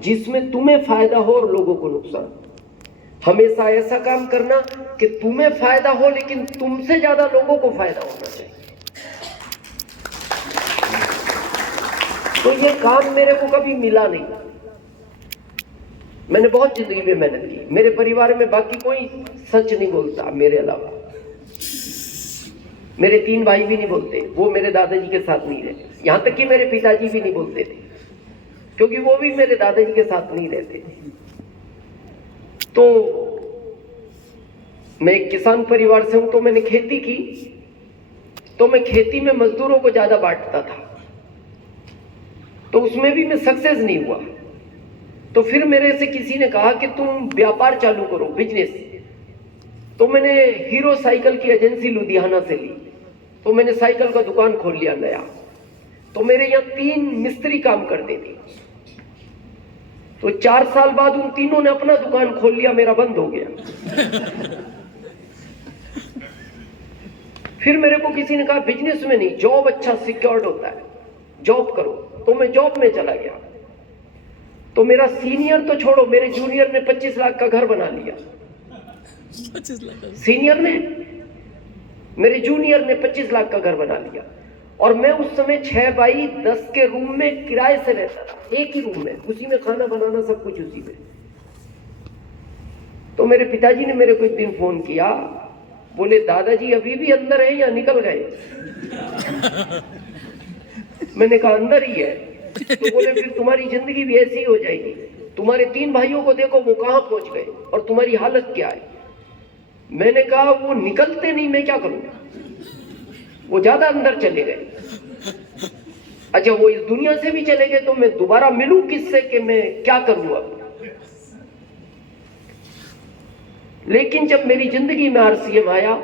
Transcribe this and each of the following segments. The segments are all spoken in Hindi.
जिसमें तुम्हें फायदा हो और लोगों को नुकसान। हमेशा ऐसा काम करना कि तुम्हें फायदा हो लेकिन तुमसे ज्यादा लोगों को फायदा होना चाहिए। तो ये काम मेरे को कभी मिला नहीं। मैंने बहुत जिंदगी में मेहनत की। मेरे परिवार में बाकी कोई सच नहीं बोलता मेरे अलावा। मेरे 3 भाई भी नहीं बोलते, वो मेरे दादाजी के साथ नहीं रहते। यहां तक कि मेरे पिताजी भी नहीं बोलते थे, क्योंकि वो भी मेरे दादाजी के साथ नहीं रहते थे। तो मैं एक किसान परिवार से हूं, तो मैंने खेती की। तो मैं खेती में मजदूरों को ज्यादा बांटता था, तो उसमें भी मैं सक्सेस नहीं हुआ। तो फिर मेरे से किसी ने कहा कि तुम व्यापार चालू करो, बिजनेस। तो मैंने हीरो साइकिल की एजेंसी लुधियाना से ली। तो मैंने साइकिल का दुकान खोल लिया नया। तो मेरे यहाँ 3 मिस्त्री काम करते थे। तो 4 साल बाद उन तीनों ने अपना दुकान खोल लिया, मेरा बंद हो गया। फिर मेरे को किसी ने कहा बिजनेस में नहीं, जॉब अच्छा सिक्योर्ड होता है, जॉब करो। तो मैं जॉब में चला गया। तो मेरा सीनियर तो छोड़ो, मेरे जूनियर ने 25 लाख का घर बना लिया। 25 लाख सीनियर ने, मेरे जूनियर ने 25 लाख का घर बना लिया। और मैं उस समय 6 बाई 10 के रूम में किराए से रहता था, एक ही रूम में, उसी में खाना बनाना, सब कुछ उसी में। तो मेरे पिताजी ने मेरे को एक दिन फोन किया, बोले दादाजी अभी भी अंदर है या निकल गए? मैंने कहा अंदर ही है। तो बोले फिर तुम्हारी जिंदगी भी ऐसी ही हो जाएगी। तुम्हारे 3 भाइयों को देखो वो कहां पहुंच गए और तुम्हारी हालत क्या है। मैंने कहा वो निकलते नहीं, मैं क्या करूं? वो ज्यादा अंदर चले गए। अच्छा, वो इस दुनिया से भी चले गए तो मैं दोबारा मिलूं किससे कि मैं क्या करूं अब? लेकिन जब मेरी जिंदगी में आरसीएम आया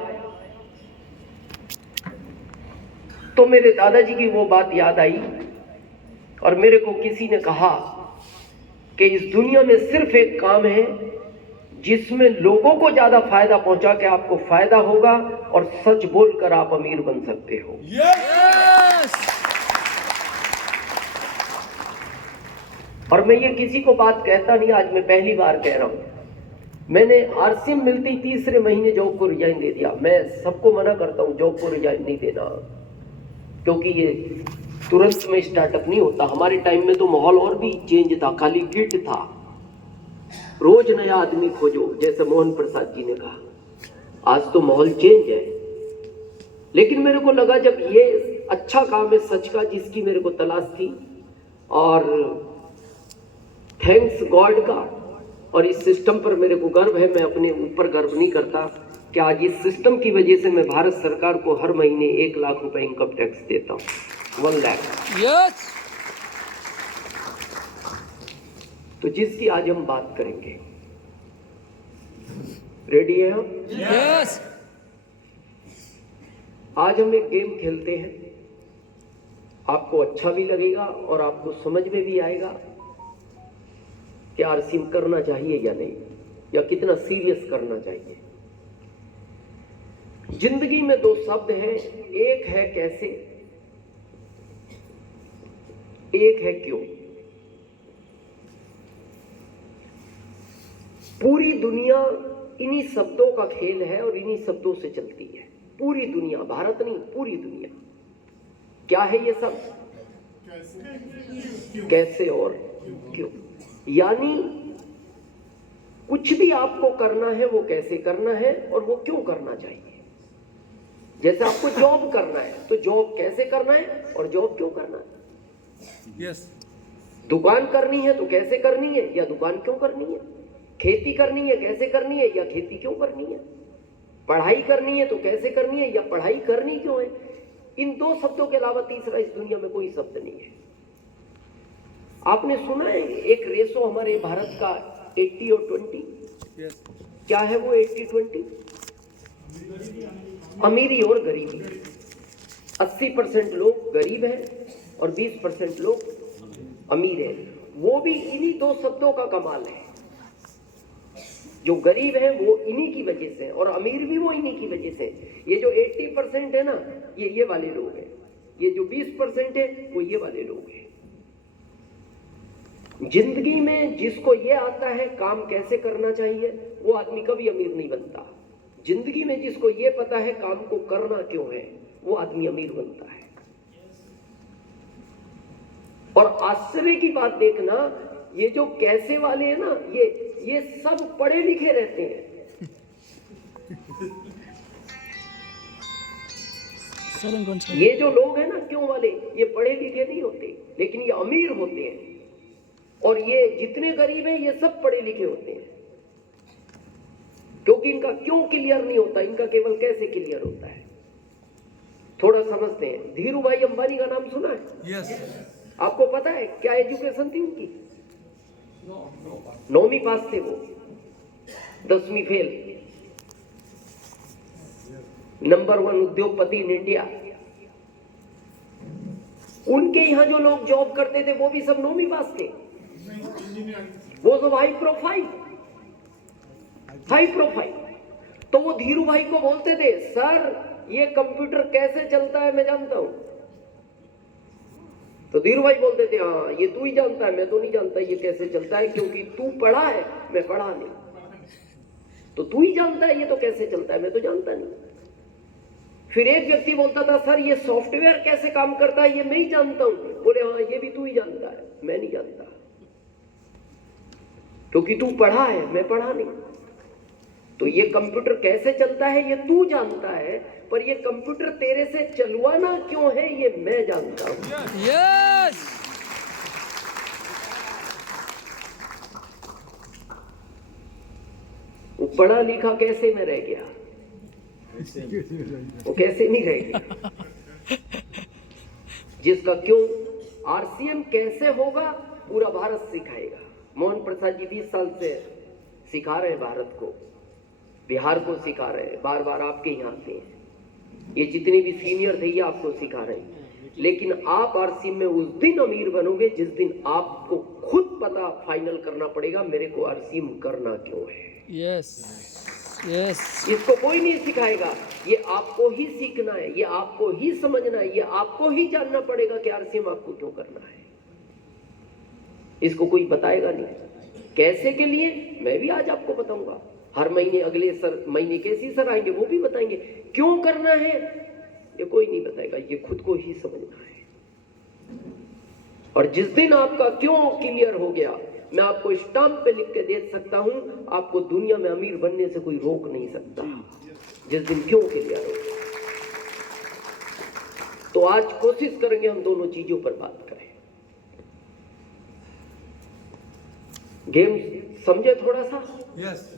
तो मेरे दादाजी की वो बात याद आई। और मेरे को किसी ने कहा कि इस दुनिया में सिर्फ एक काम है जिसमें लोगों को ज्यादा फायदा पहुंचा के आपको फायदा होगा, और सच बोलकर आप अमीर बन सकते हो। यस। और मैं ये किसी को बात कहता नहीं, आज मैं पहली बार कह रहा हूं। मैंने आरसीएम मिलते ही 3रे महीने जॉब को रिजाइन दे दिया। मैं सबको मना करता हूं जॉब को रिजाइन नहीं देना, क्योंकि ये तुरंत में स्टार्टअप नहीं होता। हमारे टाइम में तो माहौल और भी चेंज था, खाली गिट था, रोज नया आदमी खोजो, जैसे मोहन प्रसाद जी ने कहा। आज तो माहौल चेंज है। लेकिन मेरे को लगा जब ये अच्छा काम है सच का, जिसकी मेरे को तलाश थी, और थैंक्स गॉड का, और इस सिस्टम पर मेरे को गर्व है। मैं अपने ऊपर गर्व नहीं करता कि आज इस सिस्टम की वजह से मैं भारत सरकार को हर महीने 1 लाख रुपए इनकम टैक्स देता हूँ, 1 लाख। यस। तो जिसकी आज हम बात करेंगे, रेडी है हम? यस। आज हम एक गेम खेलते हैं। आपको अच्छा भी लगेगा और आपको समझ में भी आएगा कि आरसीएम करना चाहिए या नहीं, या कितना सीरियस करना चाहिए। जिंदगी में 2 शब्द हैं, एक है कैसे, एक है क्यों। पूरी दुनिया इन्हीं शब्दों का खेल है और इन्हीं शब्दों से चलती है। पूरी दुनिया, भारत नहीं, पूरी दुनिया। क्या है ये सब? कैसे और क्यों। यानी कुछ भी आपको करना है वो कैसे करना है और वो क्यों करना चाहिए। जैसे आपको जॉब करना है तो जॉब कैसे करना है और जॉब क्यों करना है। यस। दुकान करनी है तो कैसे करनी है या दुकान क्यों करनी है। खेती करनी है कैसे करनी है या खेती क्यों करनी है। पढ़ाई करनी है तो कैसे करनी है या पढ़ाई करनी क्यों है। इन 2 शब्दों के अलावा तीसरा इस दुनिया में कोई शब्द नहीं है। आपने सुना है एक रेशो हमारे भारत का 80 और 20। यस। क्या है वो 80-20? अमीरी और गरीबी। 80% लोग गरीब हैं और 20% लोग अमीर हैं। वो भी इन्हीं 2 शब्दों का कमाल है। जो गरीब है वो इन्हीं की वजह से और अमीर भी वो इन्हीं की वजह से। ये जो 80% है ना, ये वाले लोग हैं। ये जो 20% है वो ये वाले लोग हैं। जिंदगी में जिसको ये आता है काम कैसे करना चाहिए, वो आदमी कभी अमीर नहीं बनता। जिंदगी में जिसको ये पता है काम को करना क्यों है, वो आदमी अमीर बनता है। और आश्चर्य की बात देखना, ये जो कैसे वाले हैं ना, ये सब पढ़े लिखे रहते हैं। ये जो लोग हैं ना क्यों वाले, ये पढ़े लिखे नहीं होते, लेकिन ये अमीर होते हैं। और ये जितने गरीब हैं ये सब पढ़े लिखे होते हैं, क्योंकि इनका क्यों क्लियर नहीं होता, इनका केवल कैसे क्लियर होता है। थोड़ा समझते हैं। धीरू भाई अंबानी का नाम सुना है? यस। आपको पता है क्या एजुकेशन थी उनकी? 9वीं पास थे वो, 10वीं फेल। नंबर 1 उद्योगपति इन इंडिया। उनके यहां जो लोग जॉब करते थे वो भी सब 9वीं पास थे। वो सब हाई प्रोफाइल। तो वो धीरू भाई को बोलते थे, सर ये कंप्यूटर कैसे चलता है मैं जानता हूं। तो धीरू भाई बोलते थे, हाँ ये तू ही जानता है, मैं तो नहीं जानता ये कैसे चलता है, क्योंकि तू पढ़ा है मैं पढ़ा नहीं। तो तू ही जानता है ये तो कैसे चलता है, मैं तो जानता नहीं। फिर एक व्यक्ति बोलता था, सर ये सॉफ्टवेयर कैसे काम करता है ये मैं ही जानता हूं। बोले, हाँ ये भी तू ही जानता है, मैं नहीं जानता, क्योंकि तू पढ़ा है मैं पढ़ा नहीं। तो ये कंप्यूटर कैसे चलता है ये तू जानता है, पर ये कंप्यूटर तेरे से चलवाना क्यों है ये मैं जानता हूं। यस। वो पढ़ा लिखा कैसे में रह गया, वो कैसे नहीं रह गया। जिसका क्यों, आरसीएम कैसे होगा पूरा भारत सिखाएगा। मोहन प्रसाद जी 20 साल से सिखा रहे हैं भारत को, बिहार को सिखा रहे हैं, बार बार आपके यहाँ आते हैं। ये जितने भी सीनियर थे ये आपको सिखा रहे हैं। लेकिन आप आरसीएम में उस दिन अमीर बनोगे जिस दिन आपको खुद पता फाइनल करना पड़ेगा मेरे को आरसीएम करना क्यों है। Yes yes. इसको कोई नहीं सिखाएगा, ये आपको ही सीखना है, ये आपको ही समझना है, ये आपको ही जानना पड़ेगा कि आरसीएम आपको क्यों करना है। इसको कोई बताएगा नहीं। कैसे के लिए मैं भी आज आपको बताऊंगा। हर महीने अगले महीने कैसी सर आएंगे वो भी बताएंगे। क्यों करना है ये कोई नहीं बताएगा, ये खुद को ही समझना है। और जिस दिन आपका क्यों क्लियर हो गया, मैं आपको स्टाम्प पे लिख के दे सकता हूं, आपको दुनिया में अमीर बनने से कोई रोक नहीं सकता। जिस दिन क्यों क्लियर हो गया। तो आज कोशिश करेंगे हम दोनों चीजों पर बात करें। गेम समझे थोड़ा सा? यस।